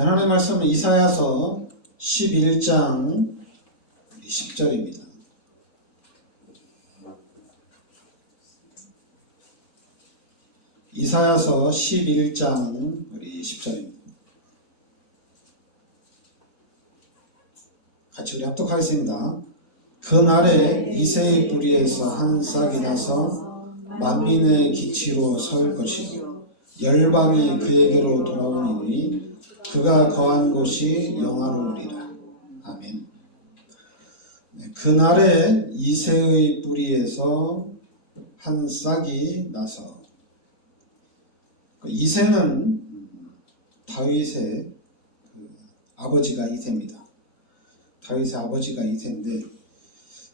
하나님의 말씀은 이사야서 11장 10절입니다. 이사야서 11장 10절입니다. 같이 우리 합독하겠습니다. 그날에 이새의 뿌리에서 한 싹이 나서 만민의 기치로 설 것이요 열방이 그에게로 돌아오니 그가 거한 곳이 영화로우리라. 아멘. 그날에 이새의 뿌리에서 한 싹이 나서, 이새는 다윗의 아버지가 이새입니다. 다윗의 아버지가 이새인데,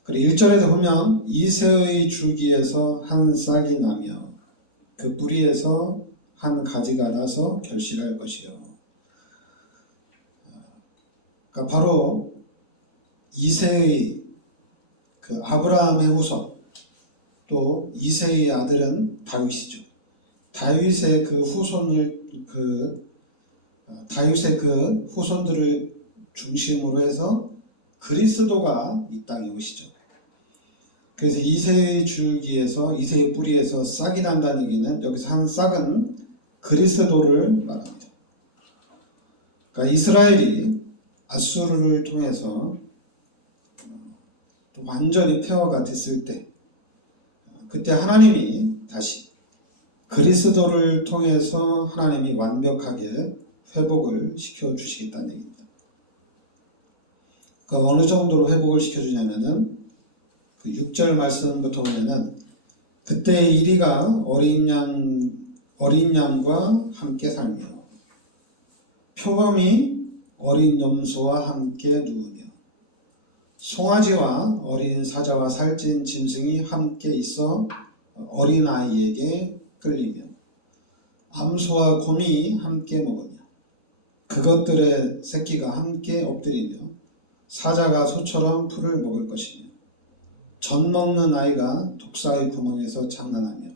그리고 1절에서 보면 이새의 줄기에서 한 싹이 나며 그 뿌리에서 한 가지가 나서 결실할 것이요. 그러니까 바로 이새의 아브라함의 후손, 또 이새의 아들은 다윗이죠. 다윗의 후손들을 중심으로 해서 그리스도가 이 땅에 오시죠. 그래서 이새의 줄기에서, 이새의 뿌리에서 싹이 난다는 얘기는, 여기서 한 싹은 그리스도를 말합니다. 그러니까 이스라엘이 아수르를 통해서 완전히 폐허가 됐을 때, 그때 하나님이 다시 그리스도를 통해서 하나님이 완벽하게 회복을 시켜주시겠다는 얘기입니다. 그러니까 어느 정도로 회복을 시켜주냐면은 6절 말씀부터 보면은 그때 이리가 어린 양과 함께 살며 표범이 어린 염소와 함께 누우며 송아지와 어린 사자와 살찐 짐승이 함께 있어 어린아이에게 끌리며 암소와 곰이 함께 먹으며 그것들의 새끼가 함께 엎드리며 사자가 소처럼 풀을 먹을 것이며 젖 먹는 아이가 독사의 구멍에서 장난하며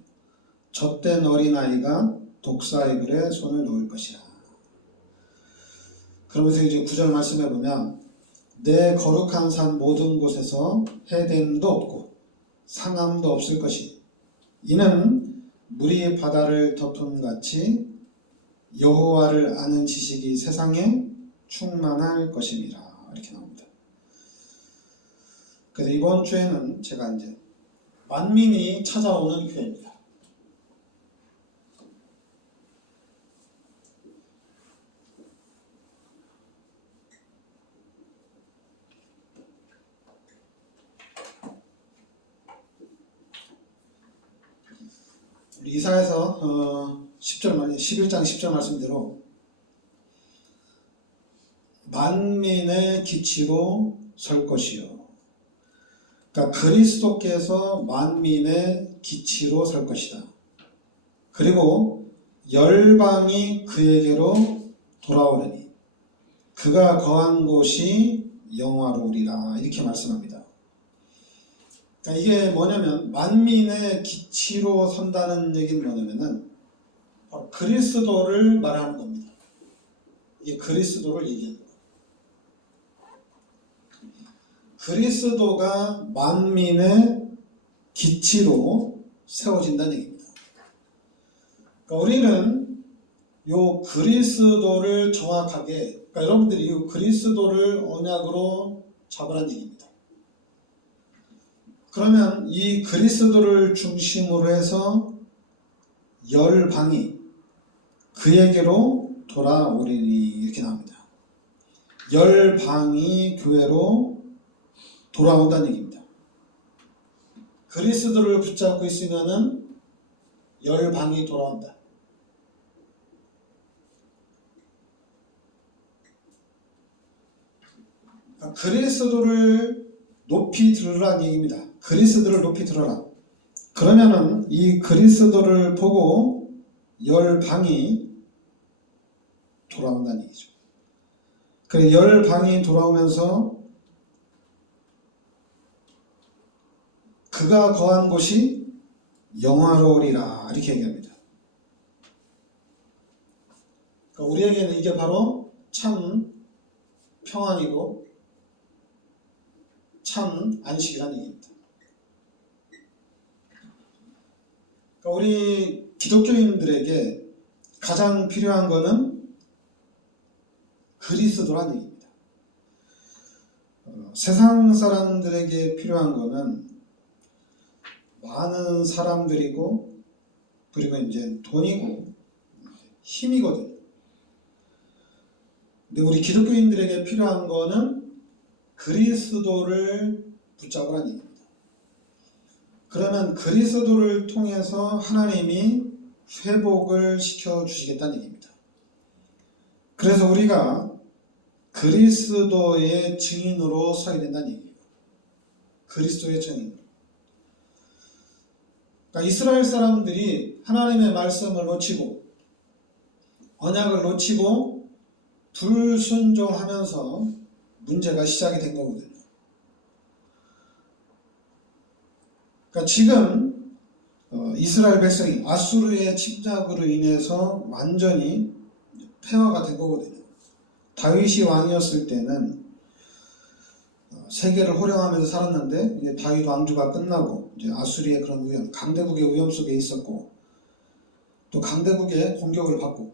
젖된 어린아이가 독사의 굴에 손을 놓을 것이라. 그러면서 이제 9절 말씀해 보면 내 거룩한 산 모든 곳에서 해됨도 없고 상함도 없을 것이 이는 물이 바다를 덮음 같이 여호와를 아는 지식이 세상에 충만할 것임이라. 이렇게 나옵니다. 그래서 이번 주에는 제가 이제 만민이 찾아오는 교회입니다. 우리 이사야서 11장 10절 말씀대로 만민의 기치로 설 것이요. 그러니까 그리스도께서 만민의 기치로 설 것이다. 그리고 열방이 그에게로 돌아오려니 그가 거한 곳이 영화로우리라. 이렇게 말씀합니다. 그러니까 이게 뭐냐면 만민의 기치로 선다는 얘기는 뭐냐면은 그리스도를 말하는 겁니다. 이게 그리스도를 얘기하는 거예요. 그리스도가 만민의 기치로 세워진다는 얘기입니다. 그러니까 우리는 요 그리스도를 정확하게, 그러니까 여러분들이 이 그리스도를 언약으로 잡으라는 얘기입니다. 그러면 이 그리스도를 중심으로 해서 열방이 그에게로 돌아오리니 이렇게 나옵니다. 열방이 교회로 돌아온다는 얘기입니다. 그리스도를 붙잡고 있으면은 열방이 돌아온다. 그리스도를 높이 들으라는 얘기입니다. 그리스도를 높이 들어라. 그러면은 이 그리스도를 보고 열방이 돌아온다는 얘기죠. 그래, 열방이 돌아오면서 그가 거한 곳이 영화로우리라 이렇게 얘기합니다. 그러니까 우리에게는 이게 바로 참 평안이고 참 안식이라는 얘기입니다. 그러니까 우리 기독교인들에게 가장 필요한 것은 그리스도라는 얘기입니다. 세상 사람들에게 필요한 것은 많은 사람들이고 그리고 이제 돈이고 힘이거든요. 근데 우리 기독교인들에게 필요한 것은 그리스도를 붙잡으라는 얘기입니다. 그러면 그리스도를 통해서 하나님이 회복을 시켜주시겠다는 얘기입니다. 그래서 우리가 그리스도의 증인으로 서야 된다는 얘기예요. 그리스도의 증인. 그러니까 이스라엘 사람들이 하나님의 말씀을 놓치고 언약을 놓치고 불순종하면서 문제가 시작이 된 거거든요. 그러니까 지금 이스라엘 백성이 아수르의 침략으로 인해서 완전히 폐허가 된 거거든요. 다윗이 왕이었을 때는 세계를 호령하면서 살았는데 이제 다윗 왕조가 끝나고 이제 아수리의 그런 위험, 강대국의 위험 속에 있었고 또 강대국의 공격을 받고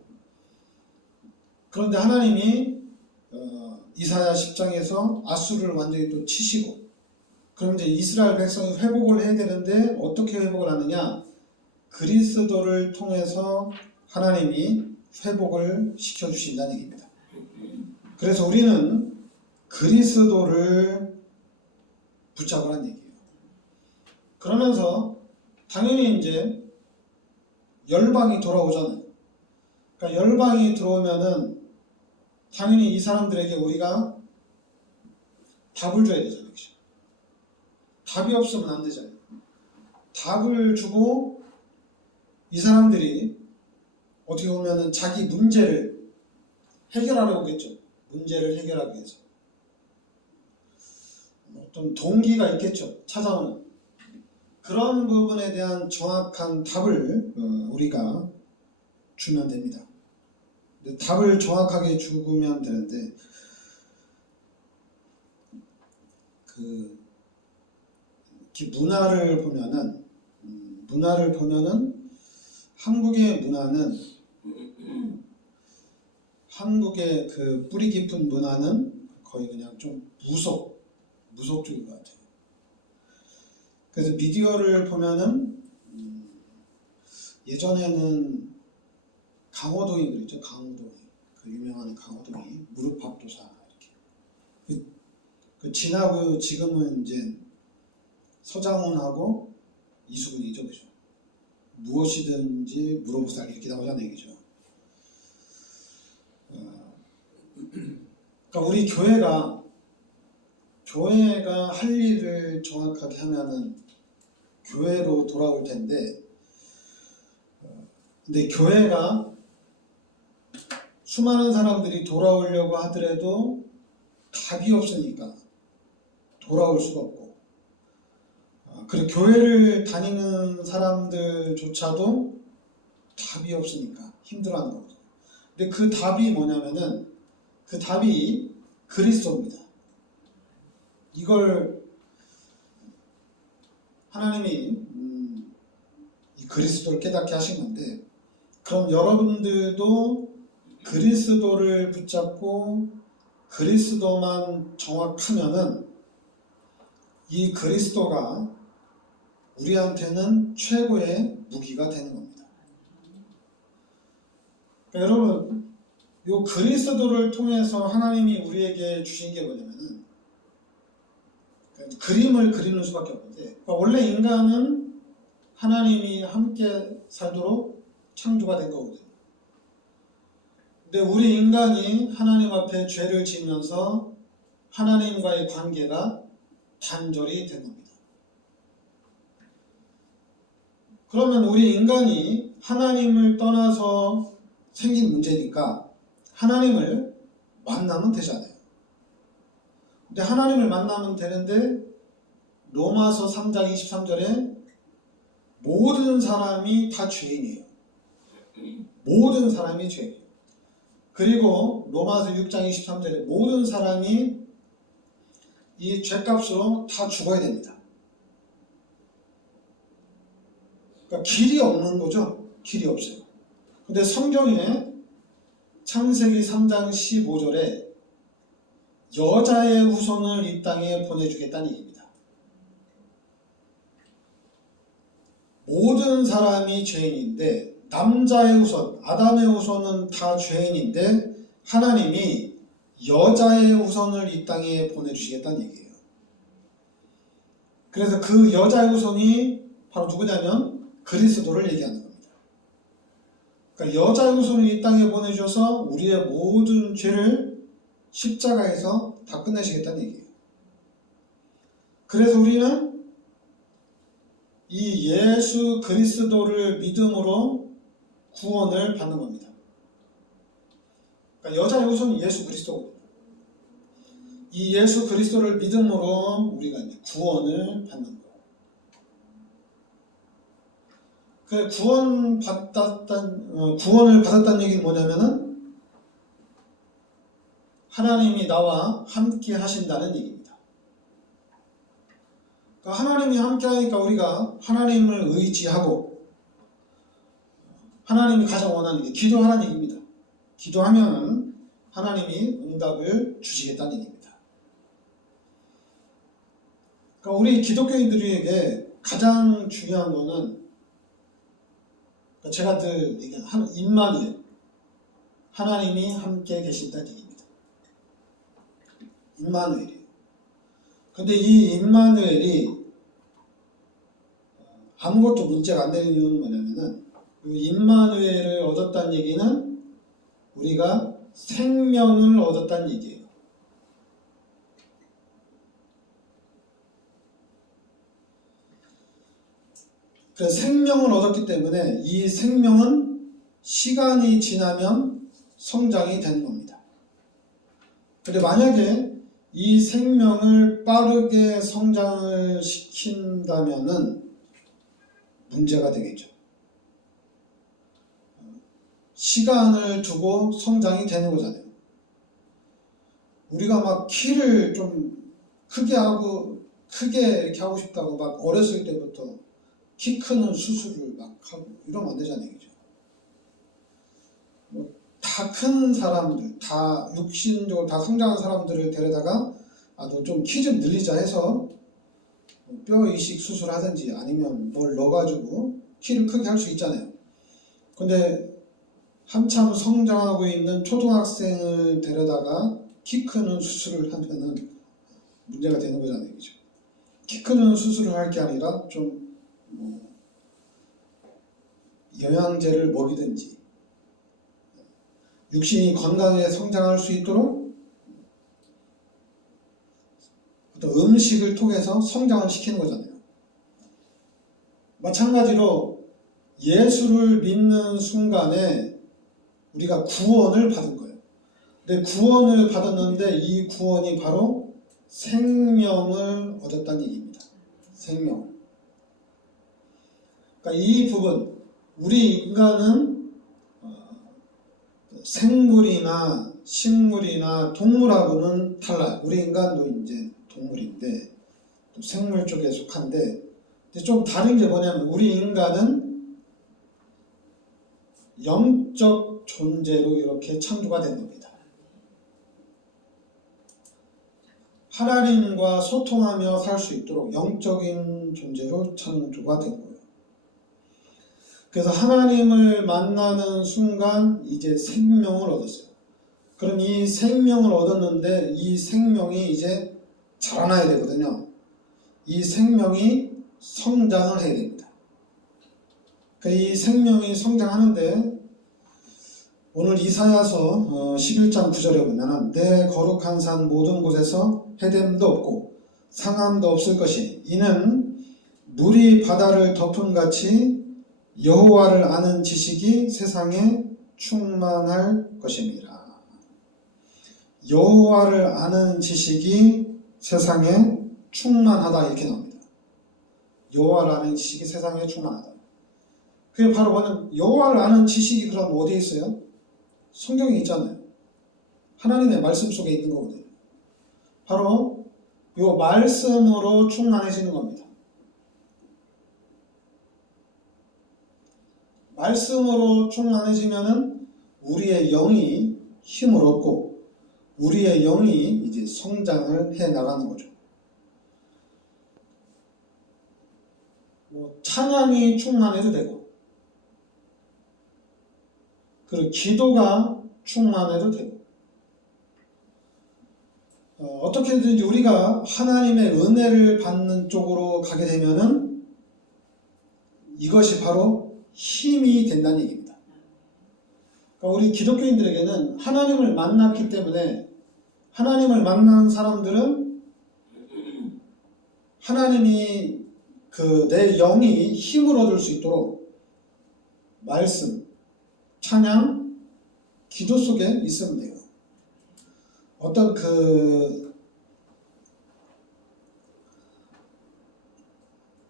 그런데 하나님이 이사야 10장에서 아수르를 완전히 또 치시고 그럼 이제 이스라엘 백성이 회복을 해야 되는데 어떻게 회복을 하느냐? 그리스도를 통해서 하나님이 회복을 시켜주신다는 얘기입니다. 그래서 우리는 그리스도를 붙잡으라는 얘기예요. 그러면서 당연히 이제 열방이 돌아오잖아요. 그러니까 열방이 들어오면은 당연히 이 사람들에게 우리가 답을 줘야 되잖아요. 그렇죠? 답이 없으면 안 되잖아요. 답을 주고 이 사람들이 어떻게 보면은 자기 문제를 해결하려고 오겠죠. 문제를 해결하기 위해서. 어떤 동기가 있겠죠. 찾아오는. 그런 부분에 대한 정확한 답을 우리가 주면 됩니다. 답을 정확하게 주면 되는데 문화를 보면은 한국의 문화는 한국의 그 뿌리 깊은 문화는 거의 그냥 좀 무속적인 것 같아요. 그래서 미디어를 보면은 예전에는 강호동이 그랬죠. 강호동이 그 유명한 강호동이 무릎팍도사 이렇게 지나고 지금은 이제 서장훈하고 이수근이죠, 그죠? 무엇이든지 물어보살 이렇게 나오잖아요, 얘기죠. 그러니까 우리 교회가 할 일을 정확하게 하면은 교회로 돌아올 텐데, 근데 교회가 수많은 사람들이 돌아오려고 하더라도 답이 없으니까 돌아올 수가 없고, 그리고 교회를 다니는 사람들조차도 답이 없으니까 힘들어하는 거거든요. 근데 그 답이 뭐냐면은 그 답이 그리스도입니다. 이걸 하나님이 이 그리스도를 깨닫게 하신 건데, 그럼 여러분들도 그리스도를 붙잡고 그리스도만 정확하면은 이 그리스도가 우리한테는 최고의 무기가 되는 겁니다. 그러니까 여러분, 이 그리스도를 통해서 하나님이 우리에게 주신 게 뭐냐면은 그림을 그리는 수밖에 없는데, 그러니까 원래 인간은 하나님이 함께 살도록 창조가 된 거거든요. 근데 우리 인간이 하나님 앞에 죄를 지으면서 하나님과의 관계가 단절이 된 겁니다. 그러면 우리 인간이 하나님을 떠나서 생긴 문제니까 하나님을 만나면 되잖아요. 근데 하나님을 만나면 되는데 로마서 3장 23절에 모든 사람이 다 죄인이에요. 모든 사람이 죄인이에요. 그리고 로마서 6장 23절에 모든 사람이 이 죄값으로 다 죽어야 됩니다. 그러니까 길이 없는 거죠. 길이 없어요. 근데 성경에 창세기 3장 15절에 여자의 후손을 이 땅에 보내주겠다는 얘기입니다. 모든 사람이 죄인인데 남자의 후손, 아담의 후손은 다 죄인인데 하나님이 여자의 후손을 이 땅에 보내주시겠다는 얘기예요. 그래서 그 여자의 후손이 바로 누구냐면 그리스도를 얘기하는 겁니다. 그러니까 여자의 후손을 이 땅에 보내주셔서 우리의 모든 죄를 십자가에서 다 끝내시겠다는 얘기예요. 그래서 우리는 이 예수 그리스도를 믿음으로 구원을 받는 겁니다. 그러니까 여자의 후손이 예수 그리스도거든요. 이 예수 그리스도를 믿음으로 우리가 이제 구원을 받는 거예요. 그 구원을 받았다는 얘기는 뭐냐면은 하나님이 나와 함께 하신다는 얘기입니다. 그러니까 하나님이 함께 하니까 우리가 하나님을 의지하고 하나님이 가장 원하는 게 기도하라는 얘기입니다. 기도하면 하나님이 응답을 주시겠다는 얘기입니다. 그러니까 우리 기독교인들에게 가장 중요한 거는 제가 늘 얘기하는 임마누엘, 하나님이 함께 계신다는 얘기입니다. 임마누엘이에요. 근데 이 임마누엘이 아무것도 문제가 안 되는 이유는 뭐냐면은 임마누엘을 얻었다는 얘기는 우리가 생명을 얻었다는 얘기예요. 그래서 생명을 얻었기 때문에 이 생명은 시간이 지나면 성장이 되는 겁니다. 근데 만약에 이 생명을 빠르게 성장을 시킨다면은 문제가 되겠죠. 시간을 두고 성장이 되는 거잖아요. 우리가 막 키를 좀 크게 이렇게 하고 싶다고 막 어렸을 때부터 키 크는 수술을 막 하고 이러면 안 되잖아요. 그죠? 다 큰 사람들, 다 육신적으로 다 성장한 사람들을 데려다가 너 좀 키 좀 늘리자 해서 뼈 이식 수술하든지 아니면 뭘 넣어가지고 키를 크게 할 수 있잖아요. 근데 한참 성장하고 있는 초등학생을 데려다가 키 크는 수술을 하면은 문제가 되는 거잖아요. 그죠? 키 크는 수술을 할 게 아니라 좀 영양제를 먹이든지 육신이 건강하게 성장할 수 있도록 어떤 음식을 통해서 성장을 시키는 거잖아요. 마찬가지로 예수를 믿는 순간에 우리가 구원을 받은 거예요. 근데 구원을 받았는데 이 구원이 바로 생명을 얻었다는 얘기입니다. 생명. 그러니까 이 부분, 우리 인간은 생물이나 식물이나 동물하고는 달라요. 우리 인간도 이제 동물인데 또 생물 쪽에 속한데 좀 다른 게 뭐냐면 우리 인간은 영적 존재로 이렇게 창조가 된 겁니다. 하나님과 소통하며 살 수 있도록 영적인 존재로 창조가 된 거예요. 그래서 하나님을 만나는 순간 이제 생명을 얻었어요. 그럼 이 생명을 얻었는데 이 생명이 이제 자라나야 되거든요. 이 생명이 성장을 해야 됩니다. 그러니까 이 생명이 성장하는데 오늘 이사야서 11장 9절에 보면 내 거룩한 산 모든 곳에서 해됨도 없고 상함도 없을 것이 이는 물이 바다를 덮음같이 여호와를 아는 지식이 세상에 충만할 것입니다. 여호와를 아는 지식이 세상에 충만하다 이렇게 나옵니다. 여호와를 아는 지식이 세상에 충만하다. 그게 바로 뭐냐면 여호와를 아는 지식이 그럼 어디에 있어요? 성경에 있잖아요. 하나님의 말씀 속에 있는 거거든요. 바로 이 말씀으로 충만해지는 겁니다. 말씀으로 충만해지면은 우리의 영이 힘을 얻고 우리의 영이 이제 성장을 해 나가는 거죠. 찬양이 충만해도 되고 그리고 기도가 충만해도 되고 어떻게든지 우리가 하나님의 은혜를 받는 쪽으로 가게 되면은 이것이 바로 힘이 된다는 얘기입니다. 그러니까 우리 기독교인들에게는 하나님을 만났기 때문에 하나님을 만난 사람들은 하나님이 내 영이 힘을 얻을 수 있도록 말씀, 찬양, 기도 속에 있으면 돼요. 어떤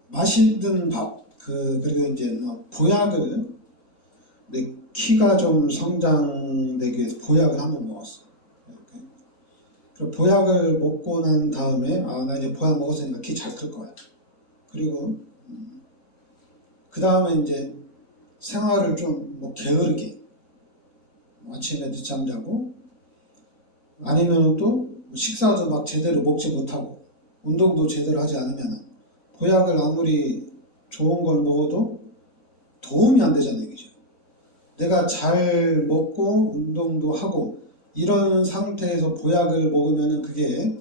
맛있는 밥, 그리고 이제 보약을 내 키가 좀 성장되기 위해서 보약을 한번 먹었어. 그 보약을 먹고 난 다음에 나 이제 보약 먹었으니까 키 잘 클 거야. 그리고 그 다음에 이제 생활을 좀 게으르게 아침에 늦잠 자고 아니면 또 식사도 막 제대로 먹지 못하고 운동도 제대로 하지 않으면 보약을 아무리 좋은 걸 먹어도 도움이 안 되잖아요. 얘기죠. 내가 잘 먹고 운동도 하고 이런 상태에서 보약을 먹으면 그게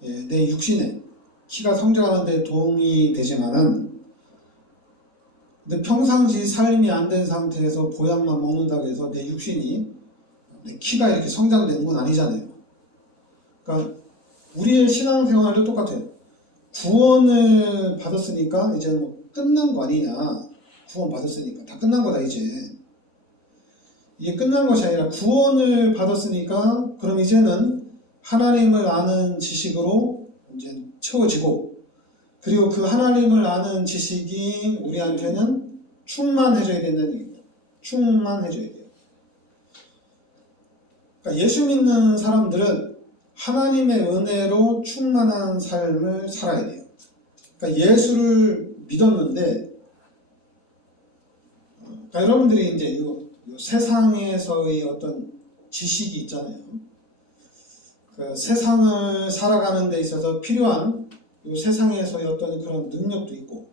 내 육신에 키가 성장하는 데 도움이 되지만은 근데 평상시 삶이 안 된 상태에서 보약만 먹는다고 해서 내 육신이 내 키가 이렇게 성장되는 건 아니잖아요. 그러니까 우리의 신앙생활도 똑같아요. 구원을 받았으니까 이제 끝난 거 아니냐. 구원 받았으니까 다 끝난 거다 이제. 이게 끝난 것이 아니라 구원을 받았으니까 그럼 이제는 하나님을 아는 지식으로 이제 채워지고 그리고 그 하나님을 아는 지식이 우리한테는 충만해져야 된다는 얘기입니다. 충만해져야 돼요. 그러니까 예수 믿는 사람들은 하나님의 은혜로 충만한 삶을 살아야 돼요. 그러니까 예수를 믿었는데 그러니까 여러분들이 이제 이 세상에서의 어떤 지식이 있잖아요. 그 세상을 살아가는 데 있어서 필요한 이 세상에서의 어떤 그런 능력도 있고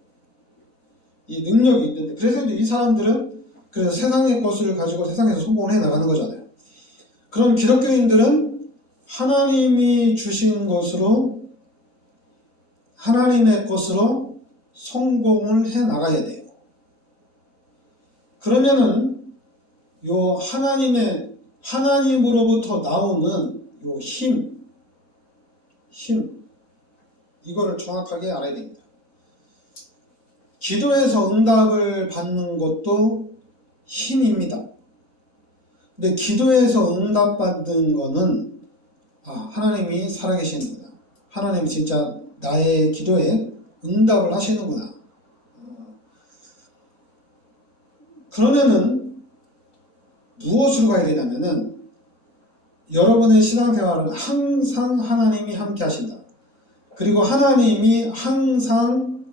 이 능력이 있는데 그래서 이제 이 사람들은 그래서 세상의 것을 가지고 세상에서 성공을 해 나가는 거잖아요. 그럼 기독교인들은 하나님이 주신 것으로 하나님의 것으로 성공을 해 나가야 돼요. 그러면은 요 하나님으로부터 나오는 요 힘 이거를 정확하게 알아야 됩니다. 기도에서 응답을 받는 것도 힘입니다. 근데 기도에서 응답받는 거는 하나님이 살아계시는구나. 하나님이 진짜 나의 기도에 응답을 하시는구나. 그러면은 무엇으로 가야 되냐면은 여러분의 신앙생활은 항상 하나님이 함께 하신다. 그리고 하나님이 항상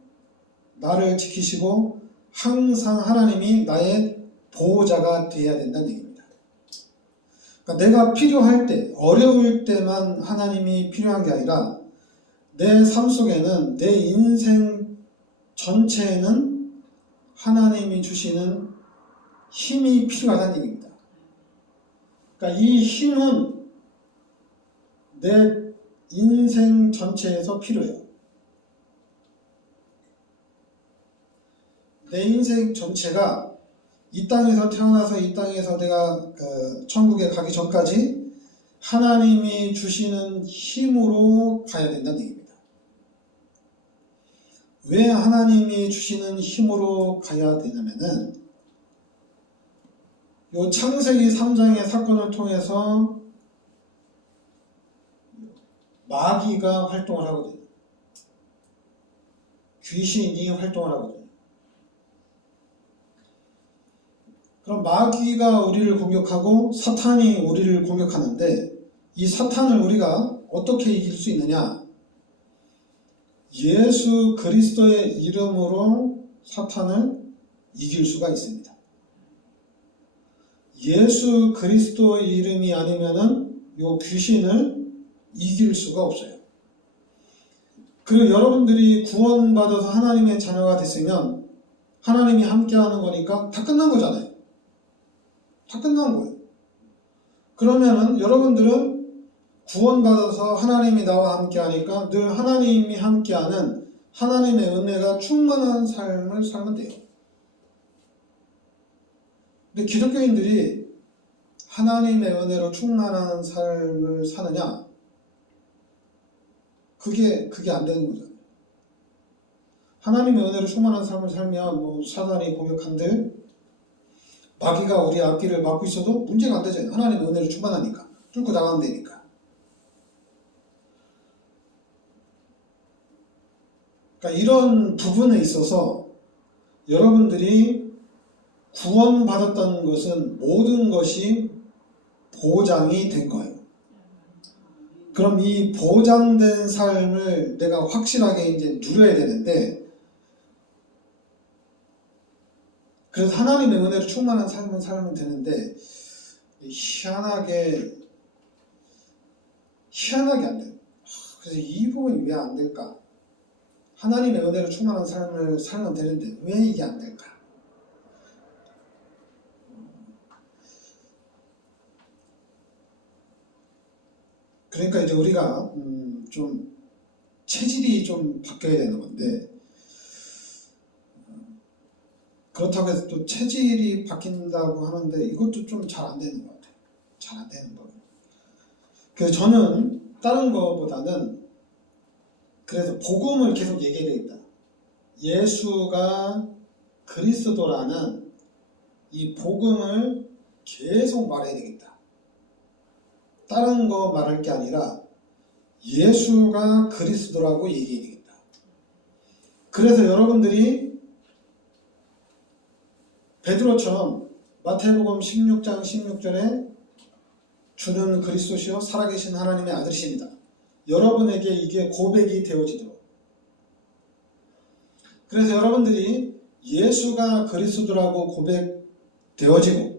나를 지키시고 항상 하나님이 나의 보호자가 되어야 된다는 얘기입니다. 그러니까 내가 필요할 때, 어려울 때만 하나님이 필요한 게 아니라 내 삶 속에는 내 인생 전체에는 하나님이 주시는 힘이 필요하다는 얘기입니다. 그러니까 이 힘은 내 인생 전체에서 필요해요. 내 인생 전체가 이 땅에서 태어나서 이 땅에서 내가 천국에 가기 전까지 하나님이 주시는 힘으로 가야 된다는 얘기입니다. 왜 하나님이 주시는 힘으로 가야 되냐면은 요 창세기 3장의 사건을 통해서 마귀가 활동을 하거든요. 귀신이 활동을 하거든요. 그럼 마귀가 우리를 공격하고 사탄이 우리를 공격하는데 이 사탄을 우리가 어떻게 이길 수 있느냐? 예수 그리스도의 이름으로 사탄을 이길 수가 있습니다. 예수 그리스도의 이름이 아니면은 요 귀신을 이길 수가 없어요. 그리고 여러분들이 구원받아서 하나님의 자녀가 됐으면 하나님이 함께하는 거니까 다 끝난 거잖아요. 다 끝난 거예요. 그러면은 여러분들은 구원받아서 하나님이 나와 함께하니까 늘 하나님이 함께하는 하나님의 은혜가 충만한 삶을 살면 돼요. 근데 기독교인들이 하나님의 은혜로 충만한 삶을 사느냐? 그게 안 되는 거죠. 하나님의 은혜로 충만한 삶을 살면 뭐 사단이 공격한들 마귀가 우리 앞길을 막고 있어도 문제가 안 되잖아요. 하나님의 은혜로 충만하니까. 뚫고 나가면 되니까. 그러니까 이런 부분에 있어서 여러분들이 구원받았다는 것은 모든 것이 보장이 된 거예요. 그럼 이 보장된 삶을 내가 확실하게 이제 누려야 되는데, 그래서 하나님의 은혜로 충만한 삶을 살면 되는데, 희한하게 안 돼요. 그래서 이 부분이 왜 안 될까? 하나님의 은혜로 충만한 삶을 살면 되는데 왜 이게 안 될까? 그러니까 이제 우리가 좀 체질이 좀 바뀌어야 되는 건데, 그렇다고 해서 또 체질이 바뀐다고 하는데 이것도 좀 잘 안 되는 것 같아요. 잘 안 되는 거예요. 그래서 저는 다른 거보다는 그래서 복음을 계속 얘기해야 되겠다. 예수가 그리스도라는 이 복음을 계속 말해야 되겠다. 다른 거 말할 게 아니라 예수가 그리스도라고 얘기해야 되겠다. 그래서 여러분들이 베드로처럼 마태복음 16장 16절에 주는 그리스도시요 살아계신 하나님의 아들이십니다. 여러분에게 이게 고백이 되어지도록. 그래서 여러분들이 예수가 그리스도라고 고백되어지고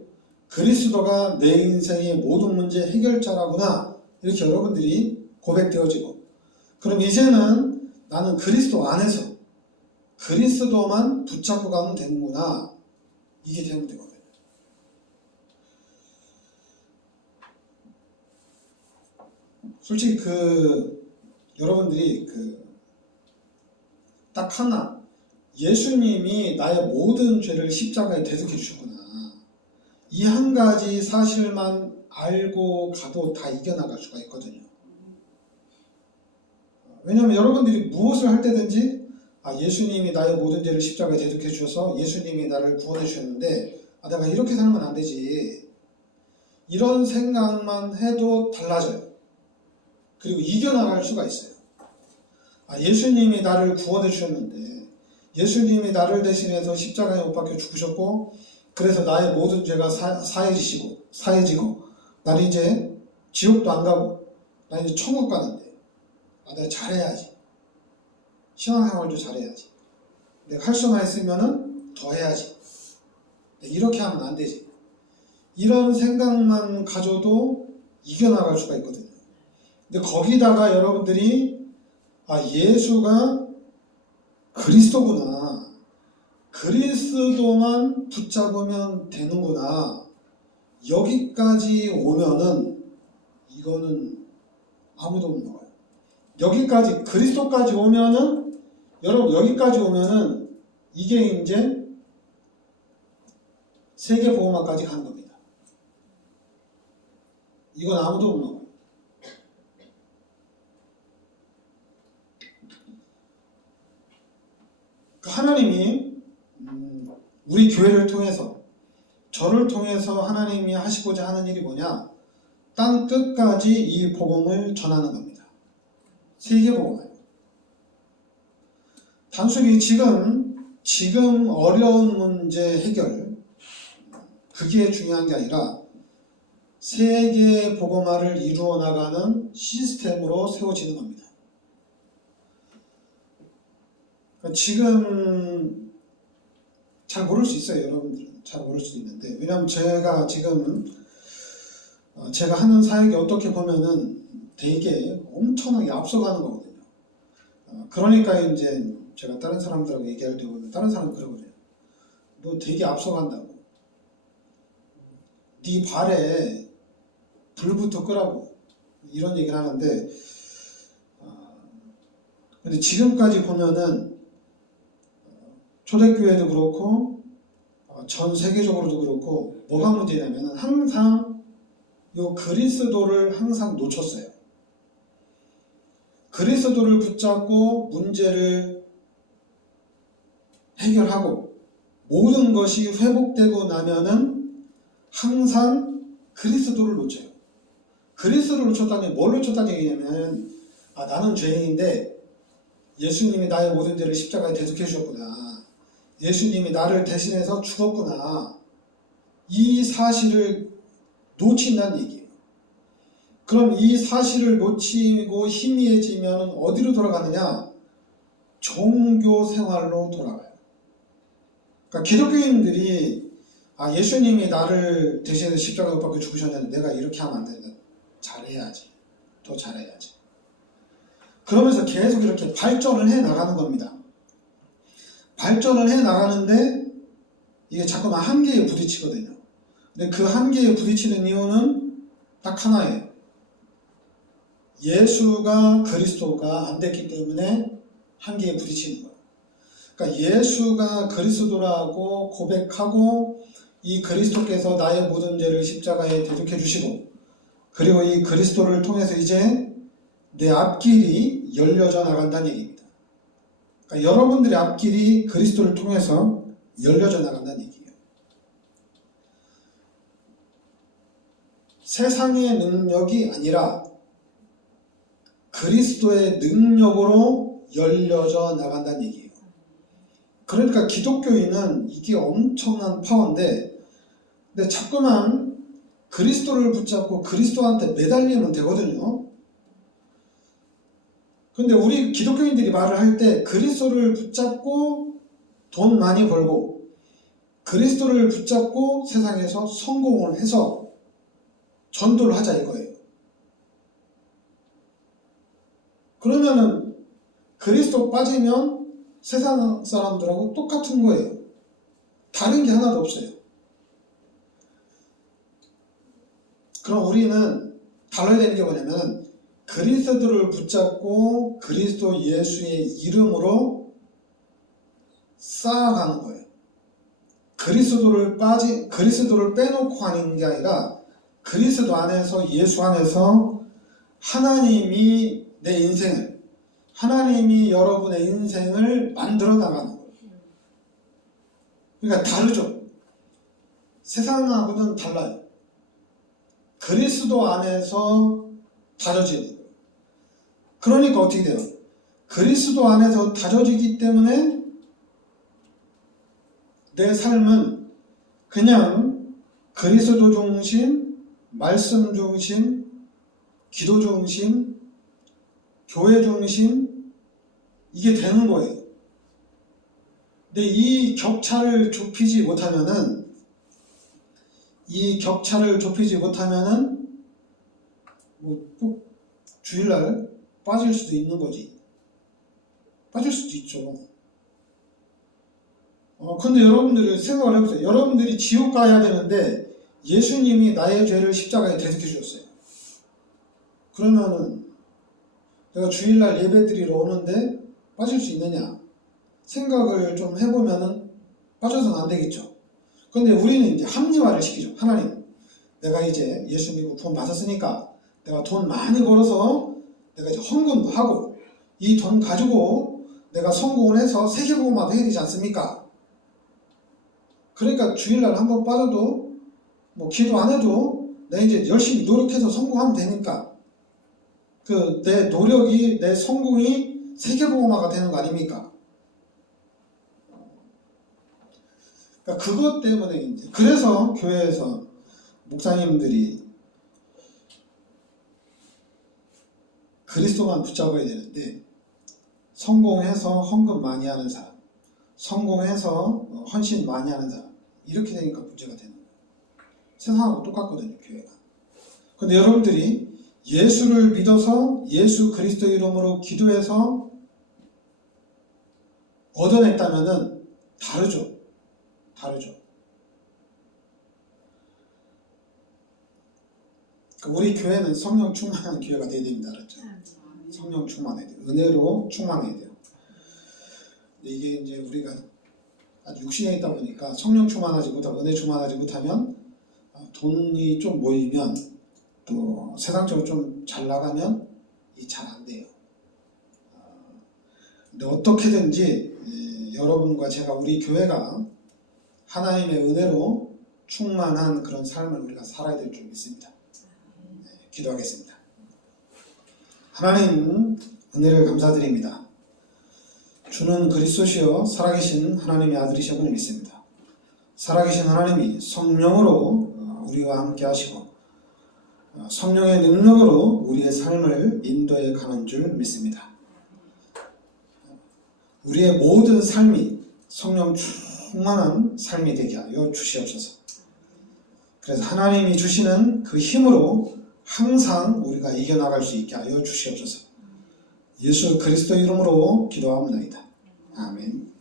그리스도가 내 인생의 모든 문제 해결자라구나 이렇게 여러분들이 고백되어지고, 그럼 이제는 나는 그리스도 안에서 그리스도만 붙잡고 가면 되는구나, 이게 되면 되거든요. 솔직히 여러분들이 딱 하나, 예수님이 나의 모든 죄를 십자가에 대속해 주셨구나, 이 한 가지 사실만 알고 가도 다 이겨나갈 수가 있거든요. 왜냐하면 여러분들이 무엇을 할 때든지 예수님이 나의 모든 죄를 십자가에 대속해 주셔서 예수님이 나를 구원해 주셨는데 내가 이렇게 살면 안 되지, 이런 생각만 해도 달라져요. 그리고 이겨나갈 수가 있어요. 예수님이 나를 구원해 주셨는데 예수님이 나를 대신해서 십자가에 못 박혀 죽으셨고 그래서 나의 모든 죄가 사해지고 나는 이제 지옥도 안 가고 나 이제 천국 가는데 내가 잘해야지, 신앙생활도 잘해야지, 내가 할 수만 있으면은 더 해야지, 이렇게 하면 안 되지, 이런 생각만 가져도 이겨나갈 수가 있거든요. 근데 거기다가 여러분들이 예수가 그리스도구나, 그리스도만 붙잡으면 되는구나, 여기까지 오면은 이거는 아무도 못 나와요. 여기까지 그리스도까지 오면은, 여러분 여기까지 오면은 이게 이제 세계보험학까지 가는 겁니다. 이건 아무도 못 나와요. 하나님이 우리 교회를 통해서, 저를 통해서 하나님이 하시고자 하는 일이 뭐냐? 땅 끝까지 이 복음을 전하는 겁니다. 세계복음을. 단순히 지금 어려운 문제 해결, 그게 중요한 게 아니라 세계의 복음화를 이루어 나가는 시스템으로 세워지는 겁니다. 지금 잘 모를 수 있어요. 여러분들은 잘 모를 수 있는데, 왜냐하면 제가 지금 제가 하는 사역이 어떻게 보면은 되게 엄청나게 앞서가는 거거든요. 그러니까 이제 제가 다른 사람들하고 얘기할 때 보면 다른 사람은 그러거든요. 너 되게 앞서간다고. 네 발에 불부터 끄라고 이런 얘기를 하는데, 근데 지금까지 보면은 초대교회도 그렇고 전 세계적으로도 그렇고 뭐가 문제냐면은 항상 요 그리스도를 항상 놓쳤어요. 그리스도를 붙잡고 문제를 해결하고 모든 것이 회복되고 나면은 항상 그리스도를 놓쳐요. 그리스도를 놓쳤다니 뭘 놓쳤다는 얘기냐면, 나는 죄인인데 예수님이 나의 모든 죄를 십자가에 대속해 주셨구나. 예수님이 나를 대신해서 죽었구나. 이 사실을 놓친다는 얘기예요. 그럼 이 사실을 놓치고 희미해지면 어디로 돌아가느냐? 종교 생활로 돌아가요. 그러니까 기독교인들이 예수님이 나를 대신해서 십자가에 못 박혀 죽으셨는데 내가 이렇게 하면 안 된다. 잘해야지. 더 잘해야지. 그러면서 계속 이렇게 발전을 해 나가는 겁니다. 발전을 해 나가는데 이게 자꾸만 한계에 부딪히거든요. 근데 그 한계에 부딪히는 이유는 딱 하나예요. 예수가 그리스도가 안 됐기 때문에 한계에 부딪히는 거예요. 그러니까 예수가 그리스도라고 고백하고 이 그리스도께서 나의 모든 죄를 십자가에 대속해 주시고, 그리고 이 그리스도를 통해서 이제 내 앞길이 열려져 나간다는 얘기입니다. 그러니까 여러분들의 앞길이 그리스도를 통해서 열려져 나간다는 얘기예요. 세상의 능력이 아니라 그리스도의 능력으로 열려져 나간다는 얘기예요. 그러니까 기독교인은 이게 엄청난 파워인데, 근데 자꾸만 그리스도를 붙잡고 그리스도한테 매달리면 되거든요. 근데 우리 기독교인들이 말을 할 때 그리스도를 붙잡고 돈 많이 벌고 그리스도를 붙잡고 세상에서 성공을 해서 전도를 하자 이거예요. 그러면은 그리스도 빠지면 세상 사람들하고 똑같은 거예요. 다른 게 하나도 없어요. 그럼 우리는 달라야 되는 게 뭐냐면 그리스도를 붙잡고 그리스도 예수의 이름으로 쌓아가는 거예요. 그리스도를 빼놓고 하는 게 아니라 그리스도 안에서, 예수 안에서 하나님이 내 인생을, 하나님이 여러분의 인생을 만들어 나가는 거예요. 그러니까 다르죠. 세상하고는 달라요. 그리스도 안에서 다져지는 거예요. 그러니까 어떻게 돼요? 그리스도 안에서 다져지기 때문에 내 삶은 그냥 그리스도 중심, 말씀 중심, 기도 중심, 교회 중심, 이게 되는 거예요. 근데 이 격차를 좁히지 못하면은 꼭 주일날 빠질 수도 있는 거지. 빠질 수도 있죠. 근데 여러분들이 생각을 해보세요. 여러분들이 지옥 가야 되는데 예수님이 나의 죄를 십자가에 대속해 주셨어요. 그러면은 내가 주일날 예배 드리러 오는데 빠질 수 있느냐? 생각을 좀 해보면은 빠져서는 안 되겠죠. 근데 우리는 이제 합리화를 시키죠. 하나님, 내가 이제 예수 믿고 구원 받았으니까 내가 돈 많이 벌어서 내가 이제 헌금도 하고 이 돈 가지고 내가 성공을 해서 세계복음화도 해야 되지 않습니까? 그러니까 주일날 한번 빠져도 기도 안 해도 내가 이제 열심히 노력해서 성공하면 되니까 내 노력이, 내 성공이 세계복음화가 되는 거 아닙니까? 그러니까 그것 때문에 이제 그래서 교회에서 목사님들이 그리스도만 붙잡아야 되는데 성공해서 헌금 많이 하는 사람, 성공해서 헌신 많이 하는 사람, 이렇게 되니까 문제가 되는 거예요. 세상하고 똑같거든요, 교회가. 근데 여러분들이 예수를 믿어서 예수 그리스도 이름으로 기도해서 얻어냈다면은 다르죠. 우리 교회는 성령 충만한 교회가 되어야 됩니다. 알았죠? 성령 충만해야 돼요. 은혜로 충만해야 돼요. 이게 이제 우리가 아주 육신에 있다 보니까 성령 충만하지 못하고 은혜 충만하지 못하면 돈이 좀 모이면 또 세상적으로 좀 잘 나가면 이 잘 안 돼요. 근데 어떻게든지 여러분과 제가 우리 교회가 하나님의 은혜로 충만한 그런 삶을 우리가 살아야 될 줄 믿습니다. 기도하겠습니다. 하나님 은혜를 감사드립니다. 주는 그리스도시요 살아계신 하나님의 아들이심을 믿습니다. 살아계신 하나님이 성령으로 우리와 함께 하시고 성령의 능력으로 우리의 삶을 인도해 가는 줄 믿습니다. 우리의 모든 삶이 성령 충만한 삶이 되게 하여 주시옵소서. 그래서 하나님이 주시는 그 힘으로 항상 우리가 이겨나갈 수 있게 하여 주시옵소서. 예수 그리스도 이름으로 기도합니다. 아멘.